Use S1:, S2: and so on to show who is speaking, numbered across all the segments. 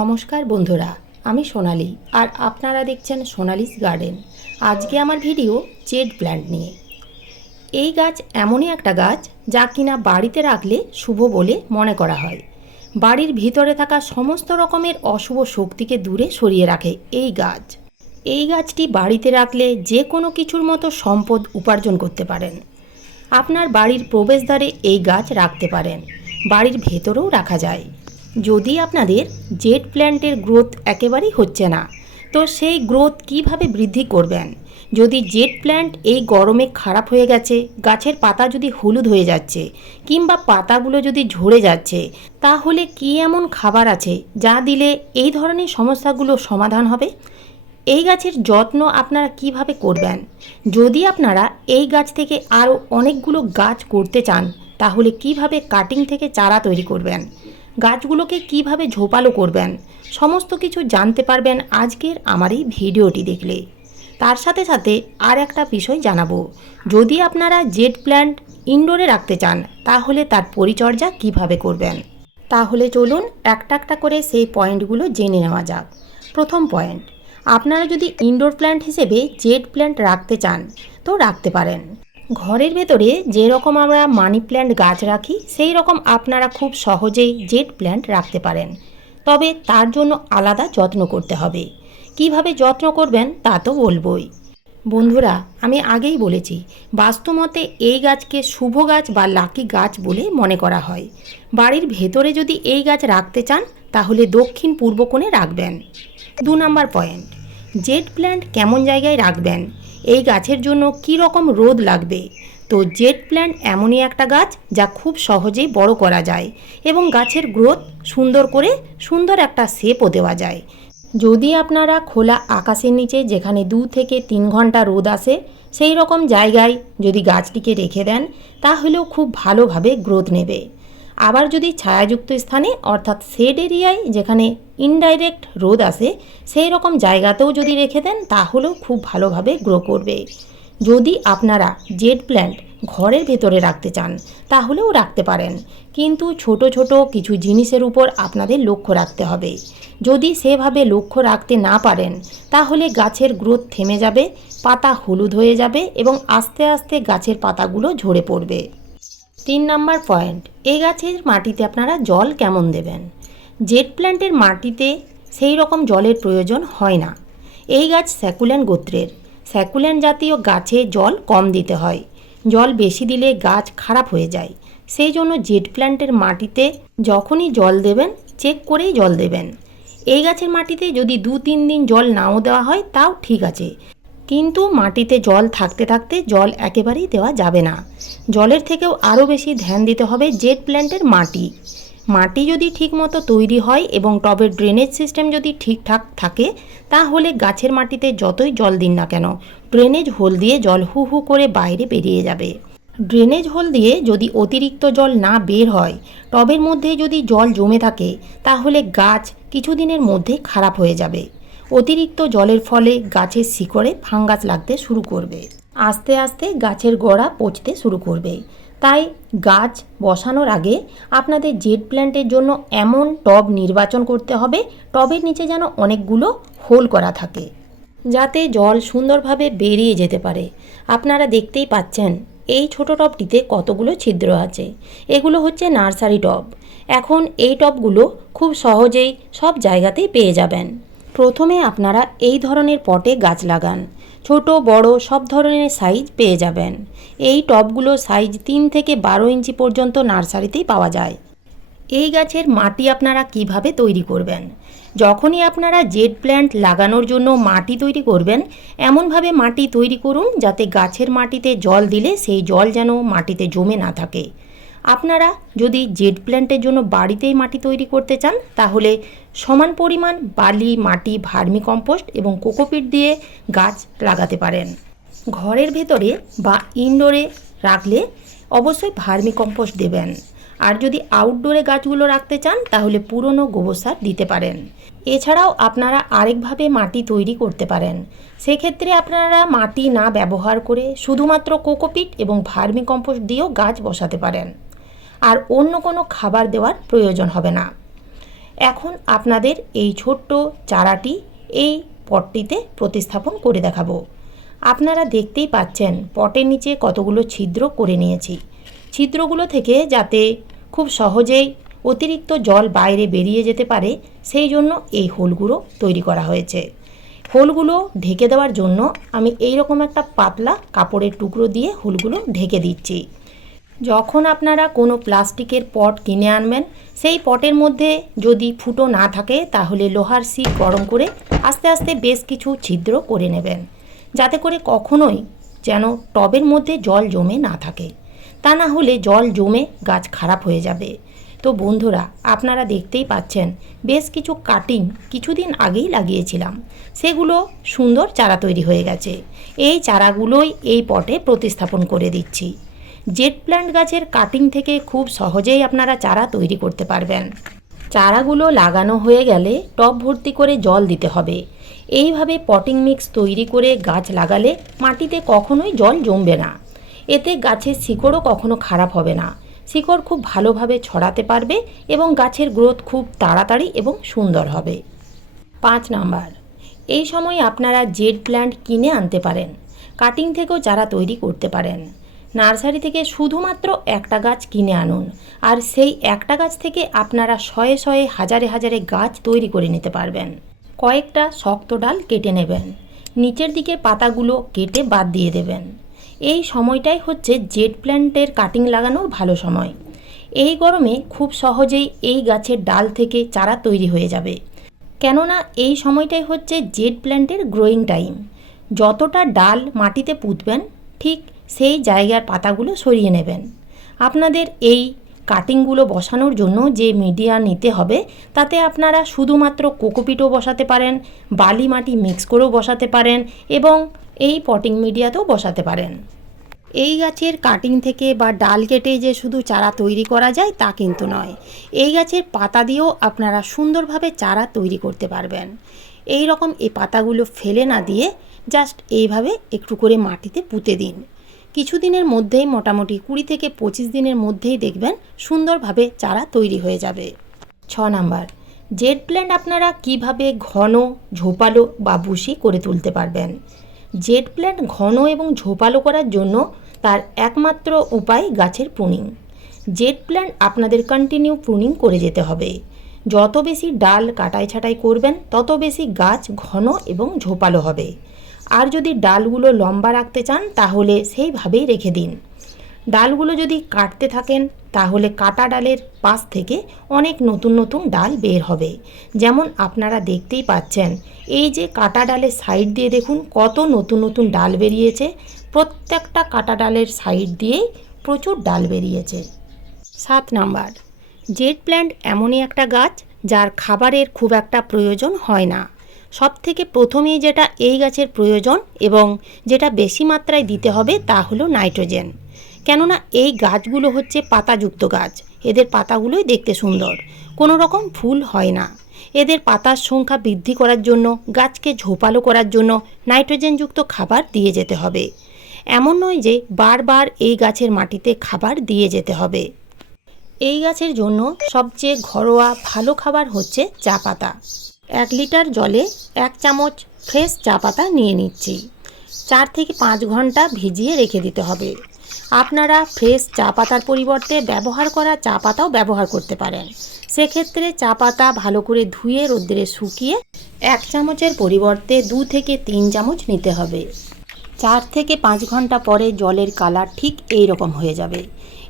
S1: নমস্কার বন্ধুরা, আমি সোনালি আর আপনারা দেখছেন সোনালিস গার্ডেন। আজকে আমার ভিডিও জেড প্ল্যান্ট নিয়ে। এই গাছ এমনই একটা গাছ যা কিনা বাড়িতে রাখলে শুভ বলে মনে করা হয়। বাড়ির ভিতরে থাকা সমস্ত রকমের অশুভ শক্তিকে দূরে সরিয়ে রাখে এই গাছ। এই গাছটি বাড়িতে রাখলে যে কোনো কিছুর মতো সম্পদ উপার্জন করতে পারেন। আপনার বাড়ির প্রবেশদ্বারে এই গাছ রাখতে পারেন। বাড়ির ভেতরেও রাখা যায়। যদি আপনাদের জেট প্ল্যান্টের গ্রোথ একেবারেই হচ্ছে না, তো সেই গ্রোথ কীভাবে বৃদ্ধি করবেন? যদি জেট প্ল্যান্ট এই গরমে খারাপ হয়ে গেছে, গাছের পাতা যদি হলুদ হয়ে যাচ্ছে, কিংবা পাতাগুলো যদি ঝরে যাচ্ছে, তাহলে কি এমন খাবার আছে যা দিলে এই ধরনের সমস্যাগুলো সমাধান হবে? এই গাছের যত্ন আপনারা কীভাবে করবেন? যদি আপনারা এই গাছ থেকে আরও অনেকগুলো গাছ করতে চান, তাহলে কীভাবে কাটিং থেকে চারা তৈরি করবেন? গাছগুলোকে কীভাবে ঝোপালো করবেন, সমস্ত কিছু জানতে পারবেন আজকের আমার এই ভিডিওটি দেখলে। তার সাথে সাথে আর একটা বিষয় জানাব। যদি আপনারা জেট প্ল্যান্ট ইনডোরে রাখতে চান, তাহলে তার পরিচর্যা কীভাবে করবেন? তাহলে চলুন একটা একটা করে সেই পয়েন্টগুলো জেনে নেওয়া যাক। প্রথম পয়েন্ট, আপনারা যদি ইনডোর প্ল্যান্ট হিসেবে জেড প্ল্যান্ট রাখতে চান, তো রাখতে পারেন। ঘরের ভেতরে যেরকম আমরা মানি প্ল্যান্ট গাছ রাখি সেই রকম আপনারা খুব সহজেই জেড প্ল্যান্ট রাখতে পারেন। তবে তার জন্য আলাদা যত্ন করতে হবে। কীভাবে যত্ন করবেন তা তো বলবই। বন্ধুরা, আমি আগেই বলেছি, বাস্তুমতে এই গাছকে শুভ গাছ বা লাকি গাছ বলে মনে করা হয়। বাড়ির ভেতরে যদি এই গাছ রাখতে চান, তাহলে দক্ষিণ পূর্ব কোণে রাখবেন। দু নম্বর পয়েন্ট জেড প্ল্যান্ট কেমন জায়গায় রাখবেন? এই গাছের জন্য কী রকম রোদ লাগবে? তো জেড প্ল্যান্ট এমনই একটা গাছ যা খুব সহজেই বড় করা যায় এবং গাছের গ্রোথ সুন্দর করে সুন্দর একটা শেপও দেওয়া যায়। যদি আপনারা খোলা আকাশের নিচে যেখানে দু থেকে তিন ঘণ্টা রোদ আসে, সেই রকম জায়গায় যদি গাছটিকে রেখে দেন, তাহলেও খুব ভালোভাবে গ্রোথ নেবে। আবার যদি ছায়াযুক্ত স্থানে, অর্থাৎ শেড এরিয়ায় যেখানে ইনডাইরেক্ট রোদ আসে সেই রকম জায়গাতেও যদি রেখে দেন, তাহলেও খুব ভালোভাবে গ্রো করবে। যদি আপনারা জেড প্ল্যান্ট ঘরের ভেতরে রাখতে চান, তাহলেও রাখতে পারেন। কিন্তু ছোট ছোট কিছু জিনিসের উপর আপনাদের লক্ষ্য রাখতে হবে। যদি সেভাবে লক্ষ্য রাখতে না পারেন, তাহলে গাছের গ্রোথ থেমে যাবে, পাতা হলুদ হয়ে যাবে এবং আস্তে আস্তে গাছের পাতাগুলো ঝরে পড়বে। তিন নাম্বার পয়েন্ট এই গাছের মাটিতে আপনারা জল কেমন দেবেন? জেট প্ল্যান্টের মাটিতে সেই রকম জলের প্রয়োজন হয় না। এই গাছ স্যাকুল্যান্ট গোত্রের। স্যাকুল্যান্ট জাতীয় গাছে জল কম দিতে হয়। জল বেশি দিলে গাছ খারাপ হয়ে যায়। সেই জন্য জেট প্ল্যান্টের মাটিতে যখনই জল দেবেন, চেক করেই জল দেবেন। এই গাছের মাটিতে যদি দু তিন দিন জল নাও দেওয়া হয়, তাও ঠিক আছে। কিন্তু মাটিতে জল থাকতে থাকতে জল একেবারেই দেওয়া যাবে না। জলের থেকেও আরও বেশি ধ্যান দিতে হবে জেট প্ল্যান্টের মাটি। মাটি যদি ঠিকমতো তৈরি হয় এবং টবের ড্রেনেজ সিস্টেম যদি ঠিকঠাক থাকে, তাহলে গাছের মাটিতে যতই জল দিন না কেন, ড্রেনেজ হোল দিয়ে জল হু হু করে বাইরে বেরিয়ে যাবে। ড্রেনেজ হোল দিয়ে যদি অতিরিক্ত জল না বের হয়, টবের মধ্যে যদি জল জমে থাকে, তাহলে গাছ কিছুদিনের মধ্যে খারাপ হয়ে যাবে। অতিরিক্ত জলের ফলে গাছের শিকড়ে ফাঙ্গাস লাগতে শুরু করবে। আস্তে আস্তে গাছের গোড়া পচতে শুরু করবে। তাই গাছ বসানোর আগে আপনাদের জেড প্ল্যান্টের জন্য এমন টব নির্বাচন করতে হবে, টবের নিচে যেন অনেকগুলো হোল করা থাকে। যাতে জল সুন্দরভাবে বেরিয়ে যেতে পারে। আপনারা দেখতেই পাচ্ছেন, এই ছোট টবটিতে কতগুলো ছিদ্র আছে। এগুলো হচ্ছে নার্সারি টব। এখন এই টবগুলো খুব সহজেই সব জায়গাতেই পেয়ে যাবেন। প্রথমে আপনারা এই ধরনের পটে গাছ লাগান। ছোট, বড়, সব ধরনের সাইজ পেয়ে যাবেন। এই টবগুলো সাইজ তিন থেকে বারো ইঞ্চি পর্যন্ত নার্সারিতেই পাওয়া যায়। এই গাছের মাটি আপনারা কীভাবে তৈরি করবেন? যখনই আপনারা জেড প্ল্যান্ট লাগানোর জন্য মাটি তৈরি করবেন, এমনভাবে মাটি তৈরি করুন যাতে গাছের মাটিতে জল দিলে সেই জল যেন মাটিতে জমে না থাকে। আপনারা যদি জেড প্ল্যান্টের জন্য বাড়িতেই মাটি তৈরি করতে চান, তাহলে সমান পরিমাণ বালি, মাটি, ভার্মি কম্পোস্ট এবং কোকোপিট দিয়ে গাছ লাগাতে পারেন। ঘরের ভেতরে বা ইনডোরে রাখলে অবশ্যই ভার্মি কম্পোস্ট দেবেন। আর যদি আউটডোরে গাছগুলো রাখতে চান, তাহলে পুরনো গোবর সার দিতে পারেন। এছাড়াও আপনারা আরেকভাবে মাটি তৈরি করতে পারেন। সেক্ষেত্রে আপনারা মাটি না ব্যবহার করে শুধুমাত্র কোকোপিট এবং ভার্মি কম্পোস্ট দিয়েও গাছ বসাতে পারেন। আর অন্য কোনো খাবার দেওয়ার প্রয়োজন হবে না। এখন আপনাদের এই ছোট্ট চারাটি এই পটটিতে প্রতিস্থাপন করে দেখাবো। আপনারা দেখতেই পাচ্ছেন, পটের নিচে কতগুলো ছিদ্র করে নিয়েছি। ছিদ্রগুলো থেকে যাতে খুব সহজেই অতিরিক্ত জল বাইরে বেরিয়ে যেতে পারে, সেই জন্য এই হোলগুলো তৈরি করা হয়েছে। হোলগুলো ঢেকে দেওয়ার জন্য আমি এই রকম একটা পাতলা কাপড়ের টুকরো দিয়ে হোলগুলো ঢেকে দিচ্ছি। যখন আপনারা কোনো প্লাস্টিকের পট কিনে আনবেন, সেই পটের মধ্যে যদি ফুটো না থাকে, তাহলে লোহার শিক গরম করে আস্তে আস্তে বেশ কিছু ছিদ্র করে নেবেন। যাতে করে কখনোই যেন টবের মধ্যে জল জমে না থাকে। তা না হলে জল জমে গাছ খারাপ হয়ে যাবে। তো বন্ধুরা, আপনারা দেখতেই পাচ্ছেন, বেশ কিছু কাটিং কিছুদিন আগেই লাগিয়েছিলাম। সেগুলো সুন্দর চারা তৈরি হয়ে গেছে। এই চারাগুলোই এই পটে প্রতিস্থাপন করে দিচ্ছি। জেট প্ল্যান্ট গাছের কাটিং থেকে খুব সহজেই আপনারা চারা তৈরি করতে পারবেন। চারাগুলো লাগানো হয়ে গেলে টব ভর্তি করে জল দিতে হবে। এইভাবে পটিং মিক্স তৈরি করে গাছ লাগালে মাটিতে কখনোই জল জমবে না। এতে গাছের শিকড়ও কখনো খারাপ হবে না। শিকড় খুব ভালোভাবে ছড়াতে পারবে এবং গাছের গ্রোথ খুব তাড়াতাড়ি এবং সুন্দর হবে। পাঁচ নাম্বার, এই সময় আপনারা জেড প্ল্যান্ট কিনে আনতে পারেন। কাটিং থেকেও চারা তৈরি করতে পারেন। নার্সারি থেকে শুধুমাত্র একটা গাছ কিনে আনুন। আর সেই একটা গাছ থেকে আপনারা শয়ে শয়ে হাজারে হাজারে গাছ তৈরি করে নিতে পারবেন। কয়েকটা শক্ত ডাল কেটে নেবেন। নিচের দিকে পাতাগুলো কেটে বাদ দিয়ে দেবেন। এই সময়টাই হচ্ছে জেড প্ল্যান্টের কাটিং লাগানোর ভালো সময়। এই গরমে খুব সহজেই এই গাছের ডাল থেকে চারা তৈরি হয়ে যাবে। কেননা এই সময়টাই হচ্ছে জেড প্ল্যান্টের গ্রোয়িং টাইম। যতটা ডাল মাটিতে পুঁতবেন, ঠিক সেই জায়গার পাতাগুলো সরিয়ে নেবেন। আপনাদের এই কাটিংগুলো বসানোর জন্য যে মিডিয়া নিতে হবে, তাতে আপনারা শুধুমাত্র কোকোপিটও বসাতে পারেন, বালি মাটি মিক্স করেও বসাতে পারেন এবং এই পটিং মিডিয়াতেও বসাতে পারেন। এই গাছের কাটিং থেকে বা ডাল কেটে যে শুধু চারা তৈরি করা যায় তা কিন্তু নয়। এই গাছের পাতা দিয়েও আপনারা সুন্দরভাবে চারা তৈরি করতে পারবেন। এই রকম এই পাতাগুলো ফেলে না দিয়ে জাস্ট এইভাবে একটু করে মাটিতে পুঁতে দিন। কিছুদিনের মধ্যেই, মোটামুটি কুড়ি থেকে পঁচিশ দিনের মধ্যেই দেখবেন সুন্দরভাবে চারা তৈরি হয়ে যাবে। ছ নাম্বার, জেড প্ল্যান্ট আপনারা কীভাবে ঘন, ঝোপালো বা বুশি করে তুলতে পারবেন? জেড প্ল্যান্ট ঘন এবং ঝোপালো করার জন্য তার একমাত্র উপায় গাছের প্রুনিং জেড প্ল্যান্ট আপনাদের কন্টিনিউ প্রুনিং করে যেতে হবে। যত বেশি ডাল কাটাই ছাটাই করবেন, তত বেশি গাছ ঘন এবং ঝোপালো হবে। আর যদি ডালগুলো লম্বা রাখতে চান, তাহলে সেইভাবেই রেখে দিন। ডালগুলো যদি কাটতে থাকেন, তাহলে কাটা ডালের পাশ থেকে অনেক নতুন নতুন ডাল বের হবে। যেমন আপনারা দেখতেই পাচ্ছেন, এই যে কাটা ডালের সাইড দিয়ে দেখুন, কত নতুন নতুন ডাল বেরিয়েছে। প্রত্যেকটা কাটা ডালের সাইড দিয়েই প্রচুর ডাল বেরিয়েছে। সাত নাম্বার, জেড প্ল্যান্ট এমনই একটা গাছ যার খাবারের খুব একটা প্রয়োজন হয় না। সব থেকে প্রথমেই যেটা এই গাছের প্রয়োজন এবং যেটা বেশি মাত্রায় দিতে হবে তা হলো নাইট্রোজেন। কেননা এই গাছগুলো হচ্ছে পাতাযুক্ত গাছ। এদের পাতাগুলোই দেখতে সুন্দর। কোনো রকম ফুল হয় না। এদের পাতার সংখ্যা বৃদ্ধি করার জন্য, গাছকে ঝোপালো করার জন্য নাইট্রোজেনযুক্ত খাবার দিয়ে যেতে হবে। এমন নয় যে বারবার এই গাছের মাটিতে খাবার দিয়ে যেতে হবে। এই গাছের জন্য সবচেয়ে ঘরোয়া ভালো খাবার হচ্ছে চা পাতা। এক লিটার জলে এক চামচ ফ্রেশ চা পাতা নিয়ে নিচ্ছি। চার থেকে পাঁচ ঘণ্টা ভিজিয়ে রেখে দিতে হবে। আপনারা ফ্রেশ চা পাতার পরিবর্তে ব্যবহার করা চা পাতাও ব্যবহার করতে পারেন। সেক্ষেত্রে চা পাতা ভালো করে ধুয়ে রোদ্রে শুকিয়ে এক চামচের পরিবর্তে দু থেকে তিন চামচ নিতে হবে। চার থেকে পাঁচ ঘণ্টা পরে জলের কালার ঠিক এই রকম হয়ে যাবে।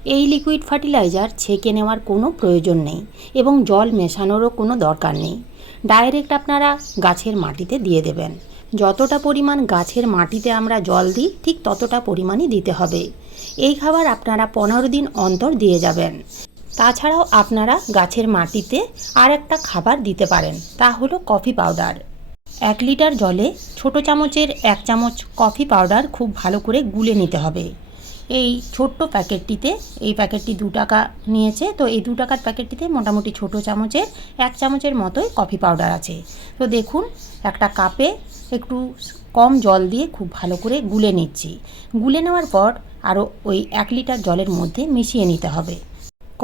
S1: এই লিকুইড ফার্টিলাইজার ছেঁকে নেওয়ার কোনো প্রয়োজন নেই এবং জল মেশানোরও কোনো দরকার নেই। ডাইরেক্ট আপনারা গাছের মাটিতে দিয়ে দেবেন। যতটা পরিমাণ গাছের মাটিতে আমরা জল দিই, ঠিক ততটা পরিমাণই দিতে হবে। এই খাবার আপনারা পনেরো দিন অন্তর দিয়ে যাবেন। তাছাড়াও আপনারা গাছের মাটিতে আর একটা খাবার দিতে পারেন, তা হলো কফি পাউডার এক লিটার জলে ছোট চামচের এক চামচ কফি পাউডার খুব ভালো করে গুলে নিতে হবে। এই ছোট্ট প্যাকেটটিতে, এই প্যাকেটটি দু টাকা নিয়েছে। তো এই দু টাকার প্যাকেটটিতে মোটামুটি ছোট চামচের, এক চামচের মতোই কফি পাউডার আছে। তো দেখুন, একটা কাপে একটু কম জল দিয়ে খুব ভালো করে গুলে নিচ্ছি। গুলে নেওয়ার পর আরও ওই এক লিটার জলের মধ্যে মিশিয়ে নিতে হবে।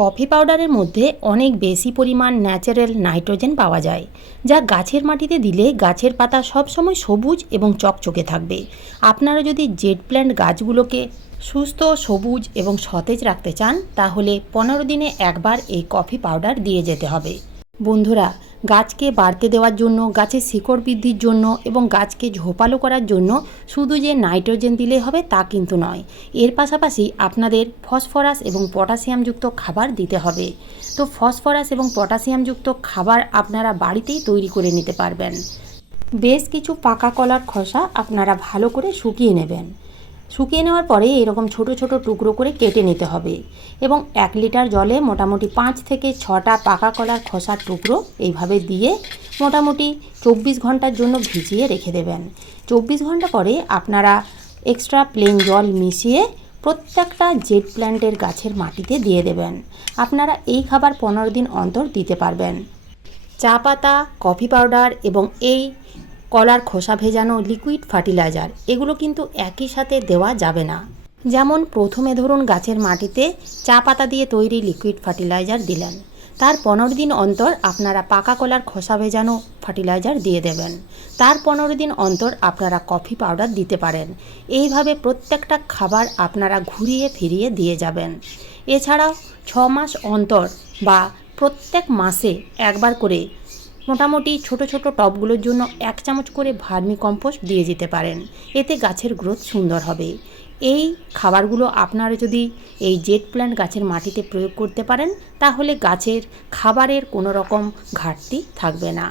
S1: কফি পাউডারের মধ্যে অনেক বেশি পরিমাণ ন্যাচারাল নাইট্রোজেন পাওয়া যায়, যা গাছের মাটিতে দিলে গাছের পাতা সবসময় সবুজ এবং চকচকে থাকবে। আপনারা যদি জেড প্ল্যান্ট গাছগুলোকে সুস্থ, সবুজ এবং সতেজ রাখতে চান, তাহলে পনেরো দিনে একবার এই কফি পাউডার দিয়ে যেতে হবে। বন্ধুরা, গাছকে বাড়তে দেওয়ার জন্য, গাছের শিকড় বৃদ্ধির জন্য এবং গাছকে ঝোপালো করার জন্য শুধু যে নাইট্রোজেন দিলে হবে তা কিন্তু নয়। এর পাশাপাশি আপনাদের ফসফরাস এবং পটাশিয়ামযুক্ত খাবার দিতে হবে। তো ফসফরাস এবং পটাশিয়ামযুক্ত খাবার আপনারা বাড়িতেই তৈরি করে নিতে পারবেন। বেশ কিছু পাকা কলার খসা আপনারা ভালো করে শুকিয়ে নেবেন। শুকিয়ে নেওয়ার পরে এরকম ছোট ছোট টুকরো করে কেটে নিতে হবে এবং এক লিটার জলে মোটামুটি পাঁচ থেকে ছটা পাকা কলার খোসার টুকরো এইভাবে দিয়ে মোটামুটি চব্বিশ ঘণ্টার জন্য ভিজিয়ে রেখে দেবেন। চব্বিশ ঘণ্টা পরে আপনারা এক্সট্রা প্লেন জল মিশিয়ে প্রত্যেকটা জেড প্ল্যান্টের গাছের মাটিতে দিয়ে দেবেন। আপনারা এই খাবার পনেরো দিন অন্তর দিতে পারবেন। চা পাতা, কফি পাউডার এবং এই কলার খোসা ভেজানো লিকুইড ফার্টিলাইজার এগুলো কিন্তু একই সাথে দেওয়া যাবে না। যেমন প্রথমে ধরুন গাছের মাটিতে চা পাতা দিয়ে তৈরি লিকুইড ফার্টিলাইজার দিলেন। তার পনেরো দিন অন্তর আপনারা পাকা কলার খোসা ভেজানো ফার্টিলাইজার দিয়ে দেবেন। তার পনেরো দিন অন্তর আপনারা কফি পাউডার দিতে পারেন। এইভাবে প্রত্যেকটা খাবার আপনারা ঘুরিয়ে ফিরিয়ে দিয়ে যাবেন। এছাড়াও ছ মাস অন্তর বা প্রত্যেক মাসে একবার করে মোটামুটি ছোট ছোট টবগুলোর জন্য এক চামচ করে ভার্মি কম্পোস্ট দিয়ে যেতে পারেন। এতে গাছের গ্রোথ সুন্দর হবে। এই খাবারগুলো আপনারা যদি এই জেট প্ল্যান্ট গাছের মাটিতে প্রয়োগ করতে পারেন, তাহলে গাছের খাবারের কোনো রকম ঘাটতি থাকবে না।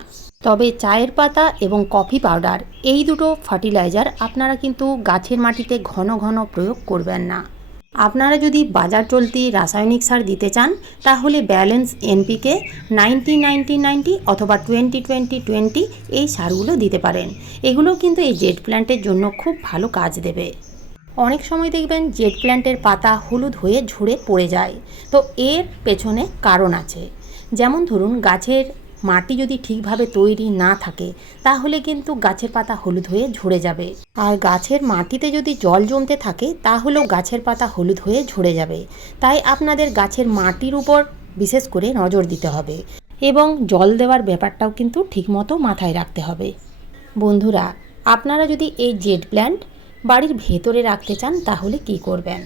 S1: তবে চায়ের পাতা এবং কফি পাউডার, এই দুটো ফার্টিলাইজার আপনারা কিন্তু গাছের মাটিতে ঘন ঘন প্রয়োগ করবেন না। আপনারা যদি বাজার চলতি রাসায়নিক সার দিতে চান, তাহলে balance NPK ninety ninety ninety অথবা টোয়েন্টি টোয়েন্টি টোয়েন্টি এই সারগুলো দিতে পারেন। এগুলো কিন্তু এই জেট প্ল্যান্টের জন্য খুব ভালো কাজ দেবে। অনেক সময় দেখবেন জেট প্ল্যান্টের পাতা হলুদ হয়ে ঝরে পড়ে যায়। তো এর পেছনে কারণ আছে। যেমন ধরুন, গাছের মাটি যদি ঠিকভাবে তৈরি না থাকে, তাহলে কিন্তু গাছের পাতা হলুদ হয়ে ঝরে যাবে। আর গাছের মাটিতে যদি জল জমতে থাকে, তাহলেও গাছের পাতা হলুদ হয়ে ঝরে যাবে। তাই আপনাদের গাছের মাটির উপর বিশেষ করে নজর দিতে হবে এবং জল দেওয়ার ব্যাপারটাও কিন্তু ঠিকমতো মাথায় রাখতে হবে। বন্ধুরা, আপনারা যদি এই জেড প্ল্যান্ট বাড়ির ভেতরে রাখতে চান, তাহলে কি করবেন?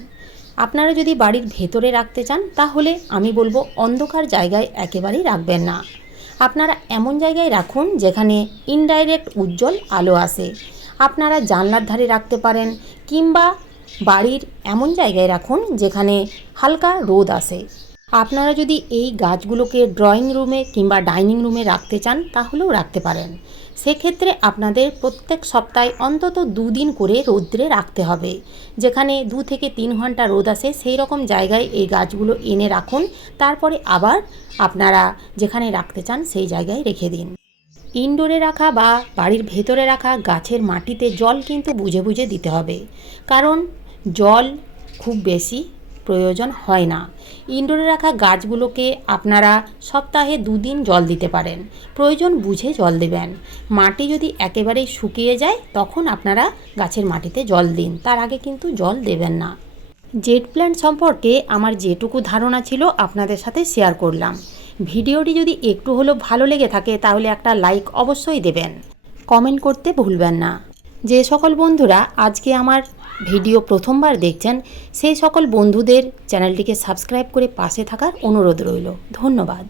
S1: আপনারা যদি বাড়ির ভেতরে রাখতে চান, তাহলে আমি বলব অন্ধকার জায়গায় একেবারেই রাখবেন না। আপনারা এমন জায়গায় রাখুন যেখানে ইনডাইরেক্ট উজ্জ্বল আলো আসে। আপনারা জানলার ধারে রাখতে পারেন কিংবা বাড়ির এমন জায়গায় রাখুন যেখানে হালকা রোদ আসে। আপনারা যদি এই গাছগুলোকে ড্রয়িং রুমে কিংবা ডাইনিং রুমে রাখতে চান, তাহলেও রাখতে পারেন। সেক্ষেত্রে আপনাদের প্রত্যেক সপ্তাহে অন্তত দুদিন করে রৌদ্রে রাখতে হবে। যেখানে দু থেকে তিন ঘণ্টা রোদ আসে, সেই রকম জায়গায় এই গাছগুলো এনে রাখুন। তারপরে আবার আপনারা যেখানে রাখতে চান, সেই জায়গায় রেখে দিন। ইনডোরে রাখা বা বাড়ির ভেতরে রাখা গাছের মাটিতে জল কিন্তু বুঝে বুঝে দিতে হবে। কারণ জল খুব বেশি প্রয়োজন হয় না। ইনডোরে রাখা গাছগুলোকে আপনারা সপ্তাহে দুদিন জল দিতে পারেন। প্রয়োজন বুঝে জল দেবেন। মাটি যদি একেবারেই শুকিয়ে যায়, তখন আপনারা গাছের মাটিতে জল দিন। তার আগে কিন্তু জল দেবেন না। জেট প্ল্যান্ট সম্পর্কে আমার যেটুকু ধারণা ছিল, আপনাদের সাথে শেয়ার করলাম। ভিডিওটি যদি একটু হলেও ভালো লেগে থাকে, তাহলে একটা লাইক অবশ্যই দেবেন। কমেন্ট করতে ভুলবেন না। যে সকল বন্ধুরা, আজকে আমার ভিডিও প্রথমবার দেখছেন সেই সকল বন্ধুদের চ্যানেলটিকে সাবস্ক্রাইব করে পাশে থাকার অনুরোধ রইল। ধন্যবাদ।